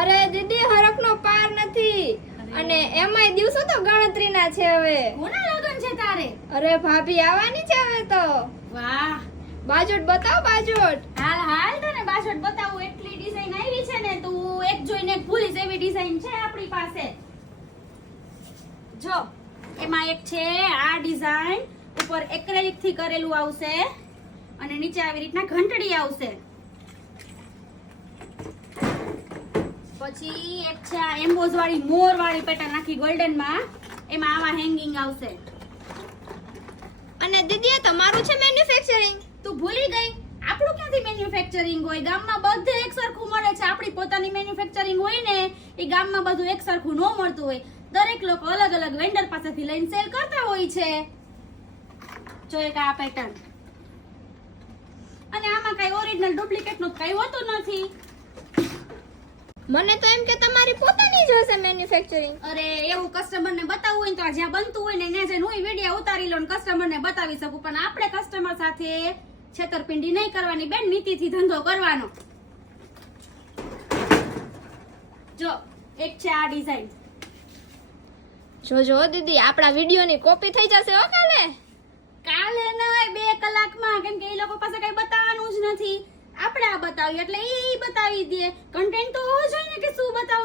અરે દીદી હરકનો પાર નથી. અને એમાંય દિવસો તો ગણતરીના છે હવે. કોના લગન છે તારે? અરે ભાભી આવવાની છે હવે તો. વાહ. બાજોટ બતાવ બાજોટ. હાલ હાલ તને બાજોટ બતાવું. એટલી ડિઝાઇન આવી છે ને તું એક જોઈને ભૂલીશ એવી ડિઝાઇન છે આપણી પાસે. જો એમાં એક છે આ ડિઝાઇન ઉપર એક્રેલિકથી કરેલું આવશે. અને નીચે આવી રીતના ઘંટડી આવશે. પછી એક છે આ એમ્બોઝ વાળી મોર વાળી પેટર્ન આખી ગોલ્ડનમાં. એમાં આવા હેંગિંગ આવશે. અને દીદી તમારું છે મેન્યુફેક્ચરિંગ તું ભૂલી ગઈ. આપણું ક્યાંથી મેન્યુફેક્ચરિંગ હોય? ગામમાં બધે એક સરખું મળે છે. આપણી પોતાની મેન્યુફેક્ચરિંગ હોય ને એ ગામમાં બધું એક સરખું ન મળતું હોય. દરેક લોકો અલગ અલગ વેન્ડર પાસેથી લઈને સેલ કરતા હોય છે. જો એક આ પેટર્ન અને આમાં કઈ ઓરિજિનલ ડુપ્લિકેટનું કઈ હોતું નથી. મને તો એમ કે તમારી પોતાની જ હશે મેન્યુફેક્ચરિંગ અરે એવું કસ્ટમર ને બતાવવું હોય ને તો આ જ્યાં બનતું હોય ને ત્યાં જઈને હું વીડિયો ઉતારી લઉં કસ્ટમર ને બતાવી શકું. પણ આપણે કસ્ટમર સાથે છેતરપિંડી નહીં કરવાની. બેન નીતિથી ધંધો કરવાનો. જો એક છે આ ડિઝાઇન જોજો દીદી આપણા વિડીયોની કોપી થઈ જશે હો કાલે. કાલે નહીં બે કલાકમાં. કેમ કે એ લોકો પાસે કઈ બતાવવાનું જ નથી બતાવીએ એટલે એ બતાવી દે. કન્ટેન્ટ તો હોવો જોઈએ ને કે શું બતાવવું